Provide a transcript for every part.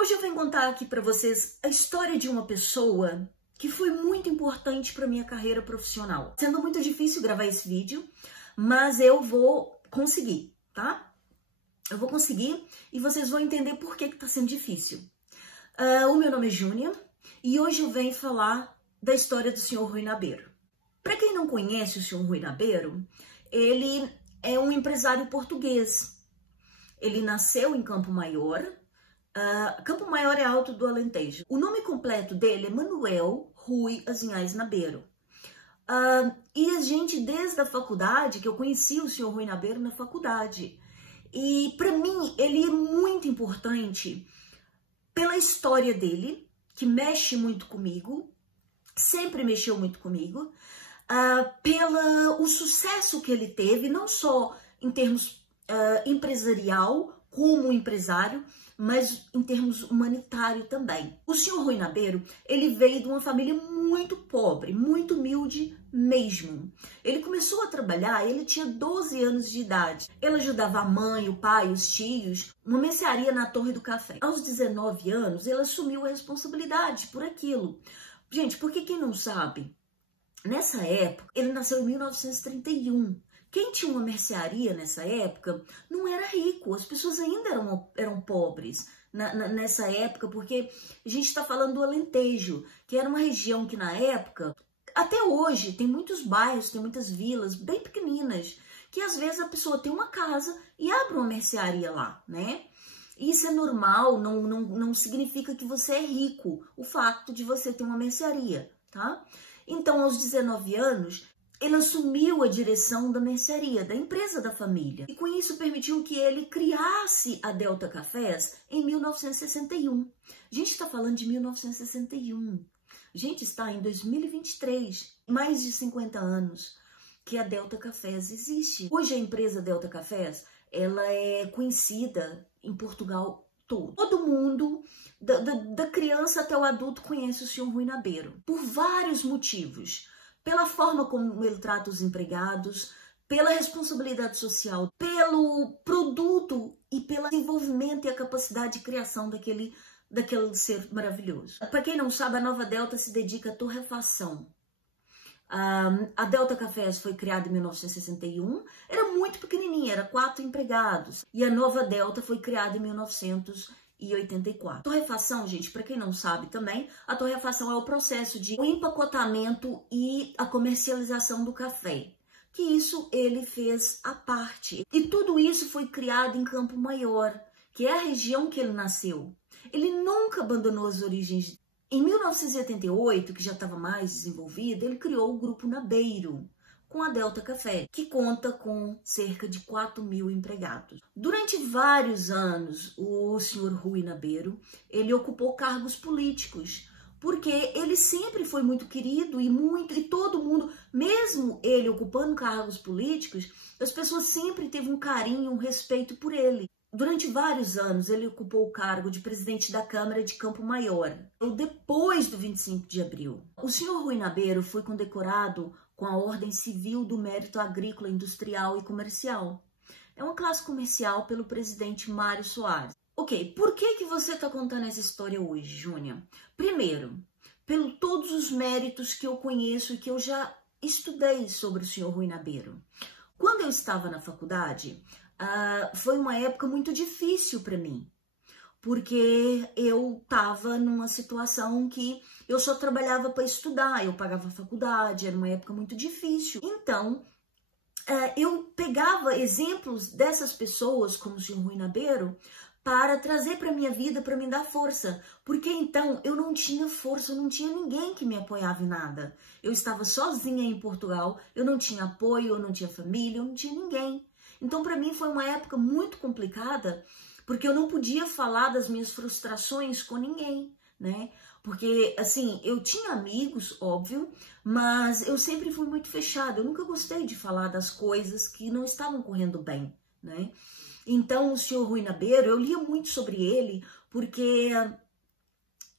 Hoje eu venho contar aqui para vocês a história de uma pessoa que foi muito importante para minha carreira profissional. Sendo muito difícil gravar esse vídeo, mas eu vou conseguir, tá? Eu vou conseguir e vocês vão entender por que tá sendo difícil. O meu nome é Júnia e hoje eu venho falar da história do Sr. Rui Nabeiro. Para quem não conhece o Sr. Rui Nabeiro, ele é um empresário português. Ele nasceu em Campo Maior. Campo Maior é Alto do Alentejo. O nome completo dele é Manuel Rui Azinhais Nabeiro. E a gente, desde a faculdade, que eu conheci o Sr. Rui Nabeiro na faculdade. E para mim, ele é muito importante pela história dele, que mexe muito comigo, sempre mexeu muito comigo, pelo sucesso que ele teve, não só em termos empresarial, como empresário, mas em termos humanitário também. O Sr. Rui Nabeiro, ele veio de uma família muito pobre, muito humilde mesmo. Ele começou a trabalhar, ele tinha 12 anos de idade. Ele ajudava a mãe, o pai, os tios, numa mercearia na Torre do Café. Aos 19 anos, ele assumiu a responsabilidade por aquilo. Gente, porque quem não sabe, nessa época, ele nasceu em 1931. Quem tinha uma mercearia nessa época não era rico, as pessoas ainda eram pobres nessa época, porque a gente está falando do Alentejo, que era uma região que na época, até hoje, tem muitos bairros, tem muitas vilas bem pequeninas, que às vezes a pessoa tem uma casa e abre uma mercearia lá, né? Isso é normal, não significa que você é rico, o fato de você ter uma mercearia, tá? Então, aos 19 anos, ele assumiu a direção da mercearia, da empresa da família. E com isso permitiu que ele criasse a Delta Cafés em 1961. A gente está falando de 1961. A gente está em 2023, mais de 50 anos que a Delta Cafés existe. Hoje a empresa Delta Cafés, ela é conhecida em Portugal todo. Todo mundo, da criança até o adulto, conhece o Sr. Rui Nabeiro, por vários motivos. Pela forma como ele trata os empregados, pela responsabilidade social, pelo produto e pelo desenvolvimento e a capacidade de criação daquele ser maravilhoso. Para quem não sabe, a Nova Delta se dedica à torrefação. A Delta Cafés foi criada em 1961, era muito pequenininha, era 4 empregados. E a Nova Delta foi criada em 1984. Torrefação, gente, para quem não sabe também, a torrefação é o processo de empacotamento e a comercialização do café. Que isso ele fez à parte. E tudo isso foi criado em Campo Maior, que é a região que ele nasceu. Ele nunca abandonou as origens. Em 1988, que já estava mais desenvolvido, ele criou o Grupo Nabeiro, com a Delta Café, que conta com cerca de 4.000 empregados. Durante vários anos, o Sr. Rui Nabeiro, ele ocupou cargos políticos, porque ele sempre foi muito querido e todo mundo, mesmo ele ocupando cargos políticos, as pessoas sempre teve um carinho, um respeito por ele. Durante vários anos, ele ocupou o cargo de presidente da Câmara de Campo Maior, depois do 25 de abril. O Sr. Rui Nabeiro foi condecorado com a Ordem Civil do Mérito Agrícola, Industrial e Comercial. É uma classe comercial pelo presidente Mário Soares. Ok, por que você está contando essa história hoje, Júnia? Primeiro, pelo todos os méritos que eu conheço e que eu já estudei sobre o Sr. Rui Nabeiro. Quando eu estava na faculdade, foi uma época muito difícil para mim, porque eu estava numa situação que eu só trabalhava para estudar, eu pagava a faculdade, era uma época muito difícil. Então, eu pegava exemplos dessas pessoas, como o Sr. Rui Nabeiro, para trazer para minha vida, para me dar força. Porque então eu não tinha força, eu não tinha ninguém que me apoiava em nada. Eu estava sozinha em Portugal, eu não tinha apoio, eu não tinha família, eu não tinha ninguém. Então, para mim, foi uma época muito complicada, porque eu não podia falar das minhas frustrações com ninguém, né? Porque, assim, eu tinha amigos, óbvio, mas eu sempre fui muito fechada. Eu nunca gostei de falar das coisas que não estavam correndo bem, né? Então, o Sr. Rui Nabeiro, eu lia muito sobre ele, porque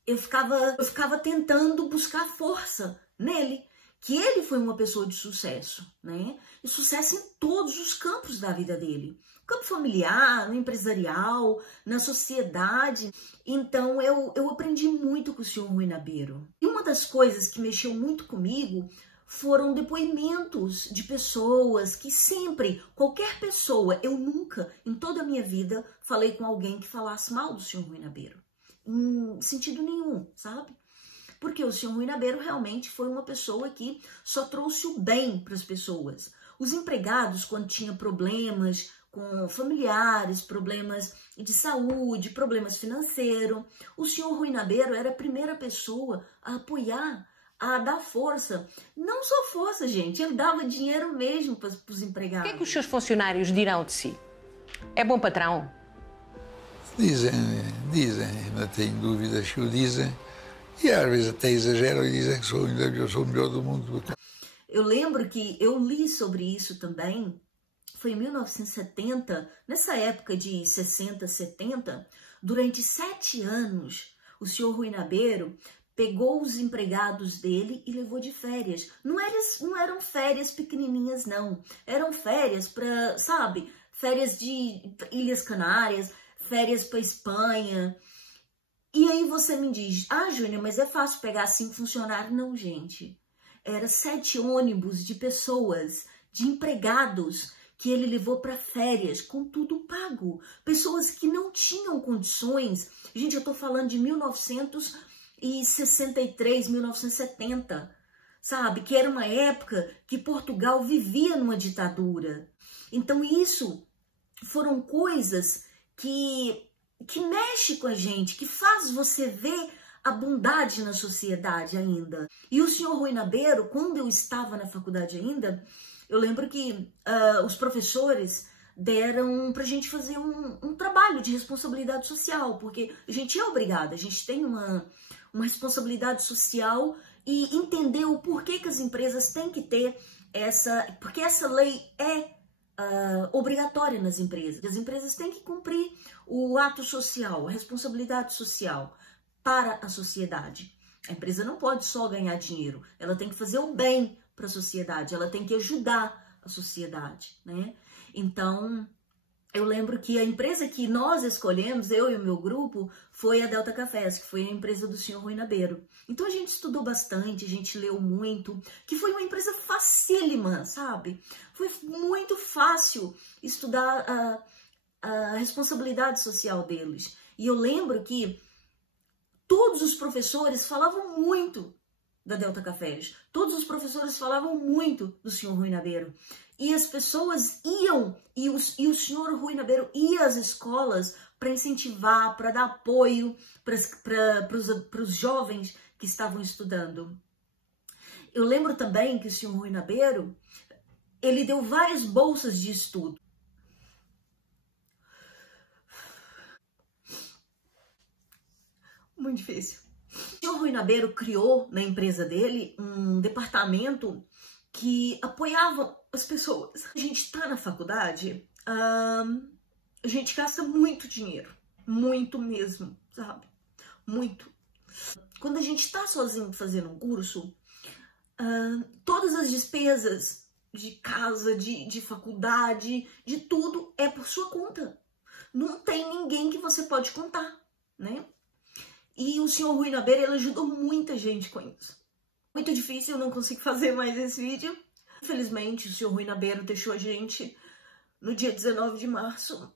eu ficava tentando buscar força nele. Que ele foi uma pessoa de sucesso, né? E sucesso em todos os campos da vida dele. campo familiar, no empresarial, na sociedade. Então, eu aprendi muito com o senhor Rui Nabeiro. E uma das coisas que mexeu muito comigo foram depoimentos de pessoas que sempre, qualquer pessoa, eu nunca, em toda a minha vida, falei com alguém que falasse mal do senhor Rui Nabeiro. Em sentido nenhum, sabe? Porque o senhor Rui Nabeiro realmente foi uma pessoa que só trouxe o bem para as pessoas. Os empregados, quando tinham problemas com familiares, problemas de saúde, problemas financeiros, o senhor Rui Nabeiro era a primeira pessoa a apoiar, a dar força. Não só força, gente, ele dava dinheiro mesmo para os empregados. O que é que os seus funcionários dirão de si? É bom patrão? Dizem, não tenho dúvidas que o dizem, e às vezes até exageram e dizem que eu sou o melhor do mundo. Eu lembro que eu li sobre isso também, foi em 1970, nessa época de 60, 70, durante 7 anos, o senhor Rui Nabeiro pegou os empregados dele e levou de férias. Não eram férias pequenininhas, não. Eram férias para, sabe, férias de Ilhas Canárias, férias para Espanha. E aí você me diz, Júnior, mas é fácil pegar 5 funcionários? Não, gente. Era 7 ônibus de pessoas, de empregados, que ele levou para férias, com tudo pago. Pessoas que não tinham condições. Gente, eu tô falando de 1963, 1970, sabe? Que era uma época que Portugal vivia numa ditadura. Então isso foram coisas que mexe com a gente, que faz você ver a bondade na sociedade ainda. E o senhor Rui Nabeiro, quando eu estava na faculdade ainda, eu lembro que os professores deram pra gente fazer um trabalho de responsabilidade social, porque a gente é obrigada, a gente tem uma responsabilidade social e entender o porquê que as empresas têm que ter porque essa lei é obrigatória nas empresas. As empresas têm que cumprir o ato social, a responsabilidade social para a sociedade. A empresa não pode só ganhar dinheiro, ela tem que fazer o bem para a sociedade, ela tem que ajudar a sociedade, né? Então, eu lembro que a empresa que nós escolhemos, eu e o meu grupo, foi a Delta Cafés, que foi a empresa do senhor Rui Nabeiro. Então a gente estudou bastante, a gente leu muito, que foi uma empresa facílima, sabe? Foi muito fácil estudar a responsabilidade social deles. E eu lembro que todos os professores falavam muito da Delta Cafés. Todos os professores falavam muito do senhor Rui Nabeiro. E as pessoas iam, e o senhor Rui Nabeiro ia às escolas para incentivar, para dar apoio para os jovens que estavam estudando. Eu lembro também que o senhor Rui Nabeiro, ele deu várias bolsas de estudo. Muito difícil. O senhor Rui Nabeiro criou na empresa dele um departamento que apoiava as pessoas. A gente está na faculdade, a gente gasta muito dinheiro, muito mesmo, sabe? Muito. Quando a gente está sozinho fazendo um curso, todas as despesas de casa, de faculdade, de tudo é por sua conta. Não tem ninguém que você pode contar, né? E o senhor Rui Nabeiro, ele ajudou muita gente com isso. Muito difícil, eu não consigo fazer mais esse vídeo. Infelizmente, o senhor Rui Nabeiro deixou a gente no dia 19 de março.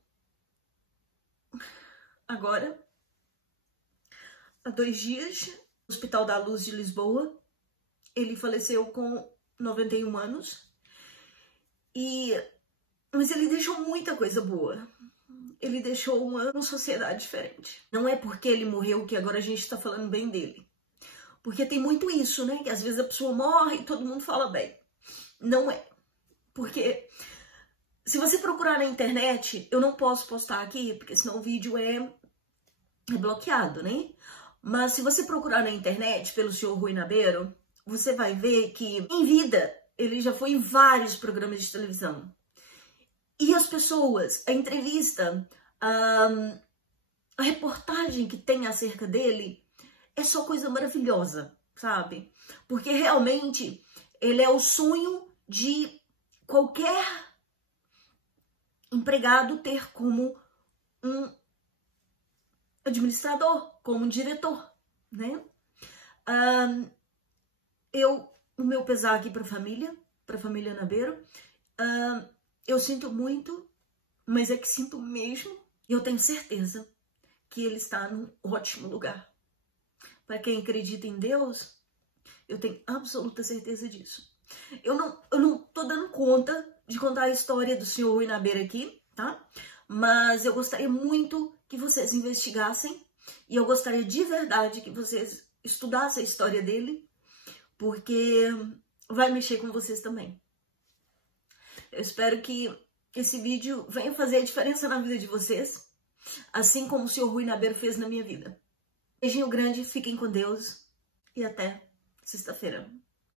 Agora, há 2 dias, no Hospital da Luz de Lisboa. Ele faleceu com 91 anos. Mas ele deixou muita coisa boa. Ele deixou uma sociedade diferente. Não é porque ele morreu que agora a gente está falando bem dele. Porque tem muito isso, né? Que às vezes a pessoa morre e todo mundo fala bem. Não é. Porque se você procurar na internet, eu não posso postar aqui, porque senão o vídeo é bloqueado, né? Mas se você procurar na internet pelo senhor Rui Nabeiro, você vai ver que em vida ele já foi em vários programas de televisão. E as pessoas, a entrevista, a reportagem que tem acerca dele é só coisa maravilhosa, sabe? Porque realmente ele é o sonho de qualquer empregado ter como um administrador, como um diretor, né? O meu pesar aqui para a família Nabeiro, eu sinto muito, mas é que sinto mesmo, e eu tenho certeza que ele está num ótimo lugar. Para quem acredita em Deus, eu tenho absoluta certeza disso. Eu não tô dando conta de contar a história do senhor Rui Nabeiro aqui, tá? Mas eu gostaria muito que vocês investigassem, e eu gostaria de verdade que vocês estudassem a história dele, porque vai mexer com vocês também. Eu espero que esse vídeo venha fazer a diferença na vida de vocês, assim como o senhor Rui Nabeiro fez na minha vida. Beijinho grande, fiquem com Deus e até sexta-feira.